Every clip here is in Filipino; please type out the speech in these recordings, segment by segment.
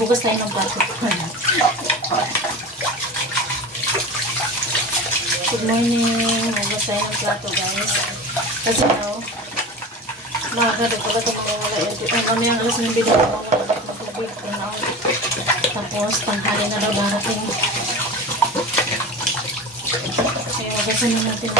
Maghugas tayo ng plato. Good morning. Maghugas tayo ng plato, guys. Kasi nakakadog pala ito mawawala yun. Ano yung alas ng bidang mawawala ng tubig. Tapos, tanghali na daw darating. Kaya magasan na natin.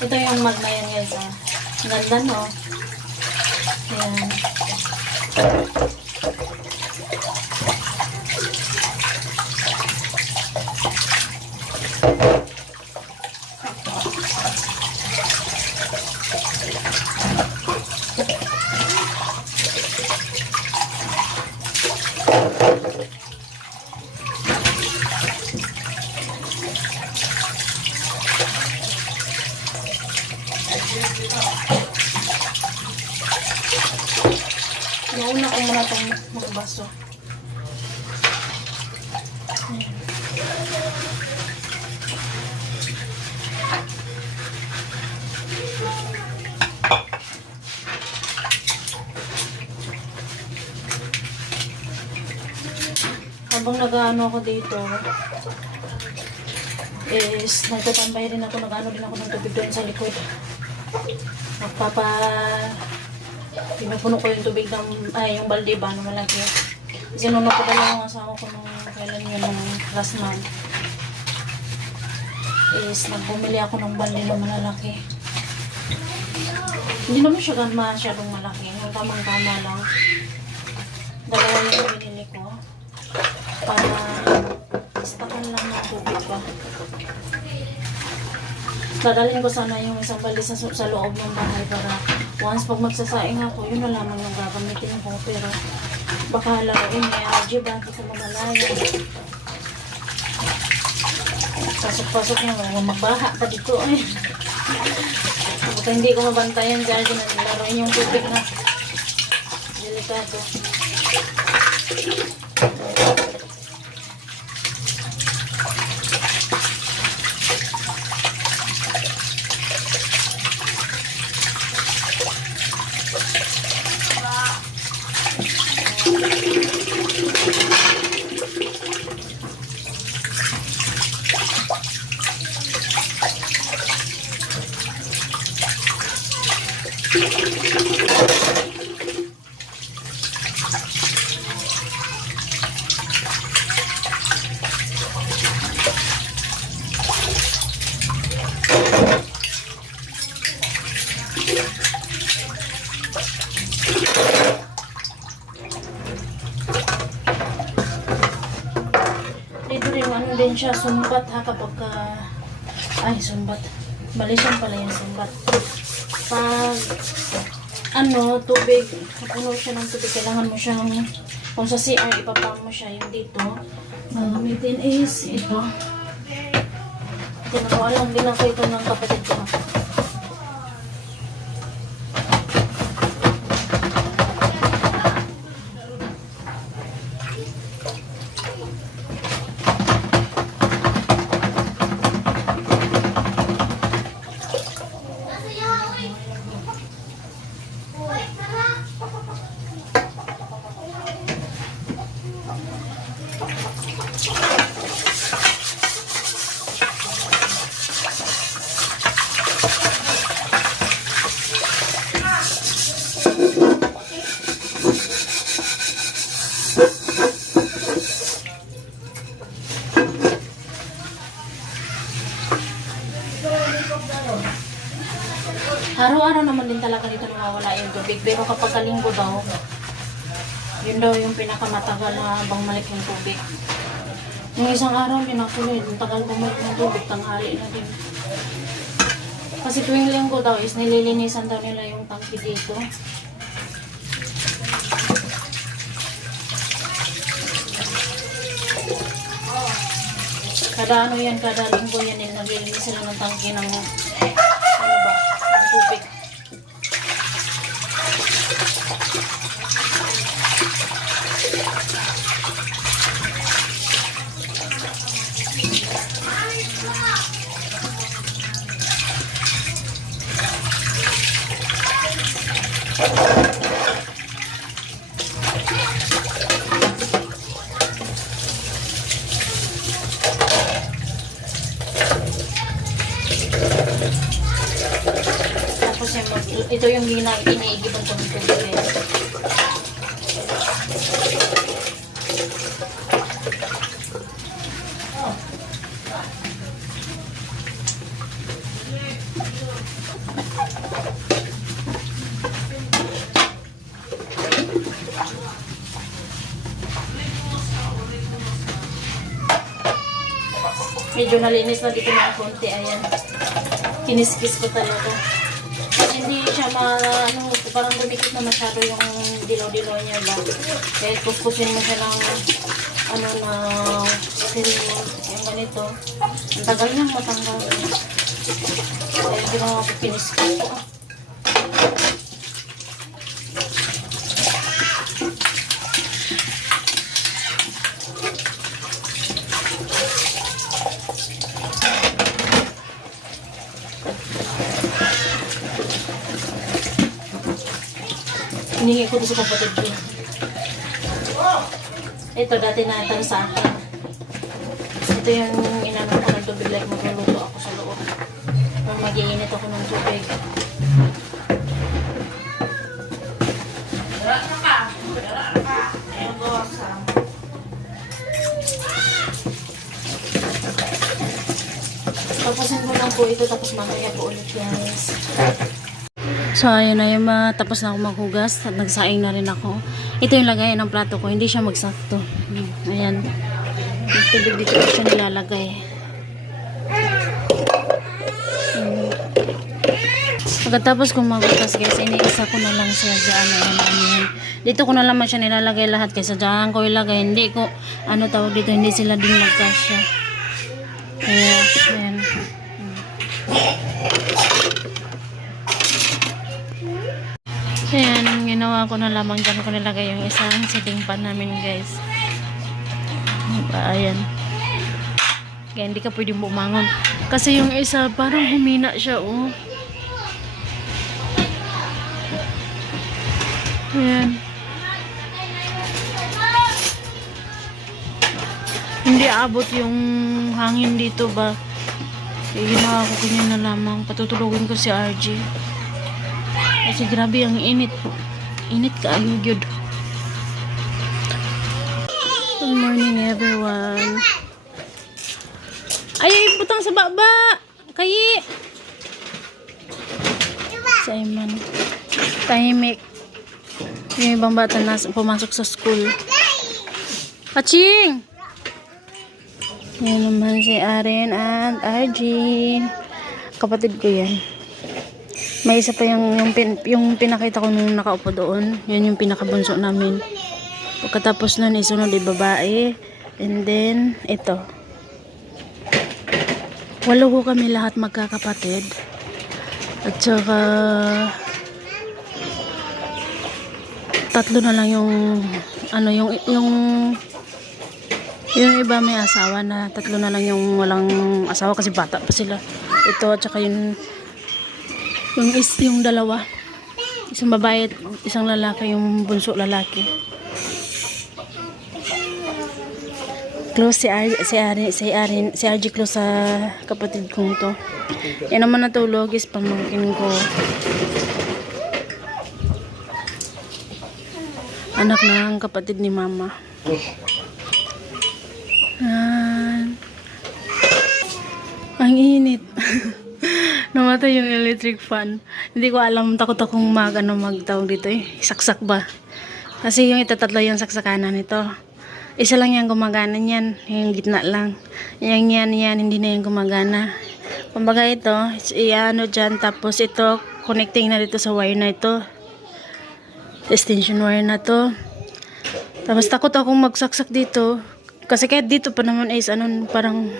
Ito yung mag na yan, guys. Ganda, no? Ayan. Nauna ko muna itong mga baso. Ayan. Habang nag-ano ako dito is nagtatambay rin ako, nag-ano din ako ng tubig doon sa likod. Pinupuno ko yung tubig ng, yung balde ba, na malaki. Kasi nung napadala yung asawa ko nung kailan yun, nung last month, is nagbumili ako ng balde na malalaki. Hindi naman siya masyadong malaki, yung tamang-tama lang. Dalawa yung binili ko para istakan lang ng tubig ko. Dadalhin ko sana yung isang balde sa loob ng bahay para once pag magsasaing ako, yun na lamang yung gagamitin ko. Pero baka laruin may energy ba, hindi ko mamalaya. Pasok-pasok na, magbaha pa dito eh. Baka hindi ko mabantayan dyan, laruin yung tubig na delikado. Dito rin ano din siya, sumbat ha kapag sumbat. Malaysian pala yung sumbat. Pag tubig, puno siya ng tubig, kailangan mo siyang, kung sa CR, ipapam mo siya, yung dito. Gamitin is ito. Tinagawa lang din ako ito ng kapatid ko. Araw-araw naman din talaga dito nawawala yung tubig. Pero kapag kalinggo daw, yun daw yung pinakamatagal na bumalik yung tubig. Yung isang araw din actually, yung tagal bumalik ng tubig, tanghali na din. Kasi tuwing linggo daw is nililinisan daw nila yung tangki dito. Kada linggo yan naglilinis sila ng tangki ng tubig. Tapos ito yung iniigiban ko ng tubig. Medyo nalinis na dito na konti, ayan. Kiniskis ko talaga. Hindi siya parang dumikit na masyado yung dilaw-dilaw niya ba. Kaya kuskusin mo siya ng yung ganito. Ang tagal niyang matanggal. Kaya ginawa ko, kiniskis ko. Hiningi ko sa kapatid ko. Ito, dati na ito sa akin. Ito yung inanong ko ng tubig, like magluluto ako sa loob. Nung mag-iinit ako ng tubig. Tapusin ko lang po ito, tapos mamaya po ulit, guys. So, ayun na yung tapos na ako maghugas at nagsaing na rin ako. Ito yung lagay ng plato ko. Hindi siya magsakto. Ayan. Tubig dito ko siya nilalagay. Pagkatapos kong maghugas, guys, iniisa ko na lang siya dyan. Ayan. Dito ko na naman siya nilalagay lahat. Kaysa dyan ko ilagay. Hindi ko, tawag dito, hindi sila din magkasya. Kaya, ayan. Ayan, ang ginawa ko na lamang dyan ko nilagay yung isang sitting pan namin, guys. Diba, ayan. Kaya hindi ka pwedeng bumangon. Kasi yung isa, parang humina siya, oh. Ayan. Hindi abot yung hangin dito ba. Kaya ginawa ko ganyan na lamang. Patutulogin ko si RG. Kasi grabe ang init. Init ka ang good. Good morning everyone. Ay, butang sa baba. Kayi. Simon. Tahimik. Yung ibang bata na pumasok sa school. Kaching! Yan naman si Aren at RG. Kapatid ko yan. May isa pa yung pinakita ko nung nakaupo doon. Yan yung pinakabunso namin. Pagkatapos nun, isunod yung babae. And then, ito. 8 ko kami lahat magkakapatid. At saka 3 na lang yung yung iba may asawa na. 3 na lang yung walang asawa kasi bata pa sila. Ito at saka yung 2. Isang babae at isang lalaki, yung bunso lalaki. Close si RG close sa kapatid kong to. Yan naman natulog is pamangkin ko. Anak ng kapatid ni mama. Ang init. Namatay yung electric fan. Hindi ko alam, takot akong magtawag dito eh. Saksak ba? Kasi yung itatatlo yung saksakanan nito. Isa lang yung gumagana niyan. Yung gitna lang. Yan, hindi na yung gumagana. Kumbaga ito, dyan. Tapos ito, connecting na dito sa wire na ito. Extension wire na to. Tapos takot akong magsaksak dito. Kasi kahit dito pa naman is, parang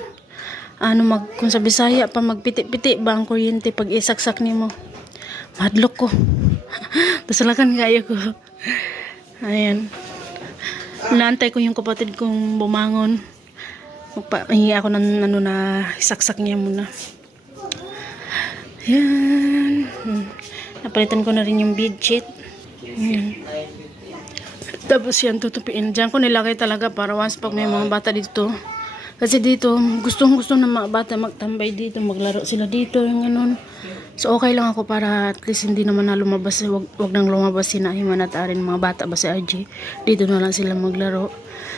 kung sa Bisaya pa magpiti-piti ba ang kuryente pag isaksak nimo. Madlok ko. Tasalakan kaya ko. Ayan. Naantay ko yung kapatid kong bumangon. Magpahingi ako ng na isaksak niya muna. Ayan. Napalitan ko na rin yung bedsheet. Ayan. Tapos yan, tutupiin. Diyan ko nilagay talaga para once pag may mga bata dito. Kasi dito, gustong-gusto ng mga bata magtambay dito, maglaro sila dito, yung ganun. So, okay lang ako para at least hindi naman na lumabas, wag nang lumabas si Naiman at Arin, mga bata ba si RJ. Dito na lang sila maglaro.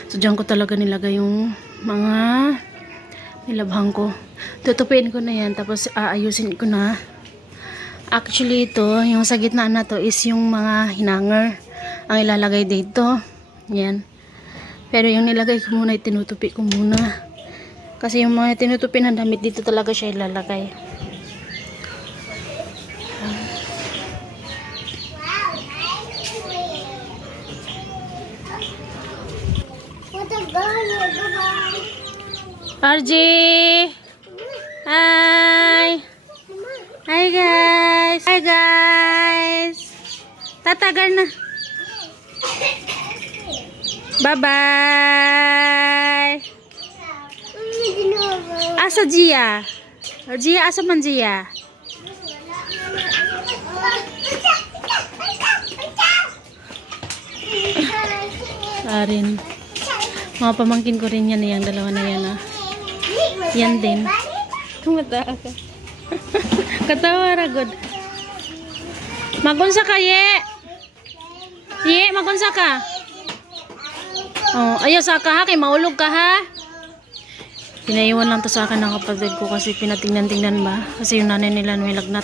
So, diyan ko talaga nilagay yung mga nilabhang ko. Tutupiin ko na yan, tapos aayusin ko na. Actually, ito, yung sa gitna na to is yung mga hinanger ang ilalagay dito. Yan. Pero yung nilagay ko muna, tinutupi ko muna. Kasi yung mga tinutupi na damit, dito talaga siya ilalagay. RJ! Hi! Hi guys! Hi guys! Tatagal na! Bye-bye! Asa Gia? Gia, asa man Gia? Arin. Mga pamangkin ko rin yan, yung dalawa na yan. Ah. Yan din. Kumata ka. Katawa ragod. Magunsa ka, Ye? Ye, magunsa ka? Oh, ayaw sa ka ha, kay maulog ka ha. Pinaiwan lang to sa akin ng kapatid ko kasi pinatingnan-tingnan ba. Kasi yung nanay nila may lagnat.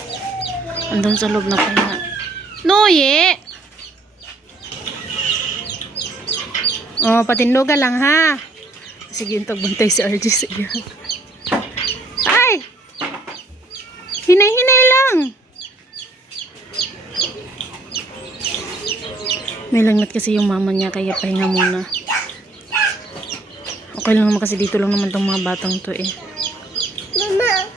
Andun sa loob na pahinga. No, Ye! Oh, patindoga lang ha. Sige, yung tagbantay si RJ. Sige. Ay! Hinay-hinay lang. May lagnat kasi yung mama niya kaya pahinga muna. Okay lang naman kasi dito lang naman tong mga batang to eh. Mama!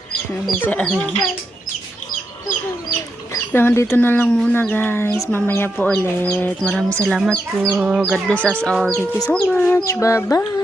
Hanggang dito na lang muna guys. Mamaya po ulit. Maraming salamat po. God bless us all. Thank you so much. Bye-bye.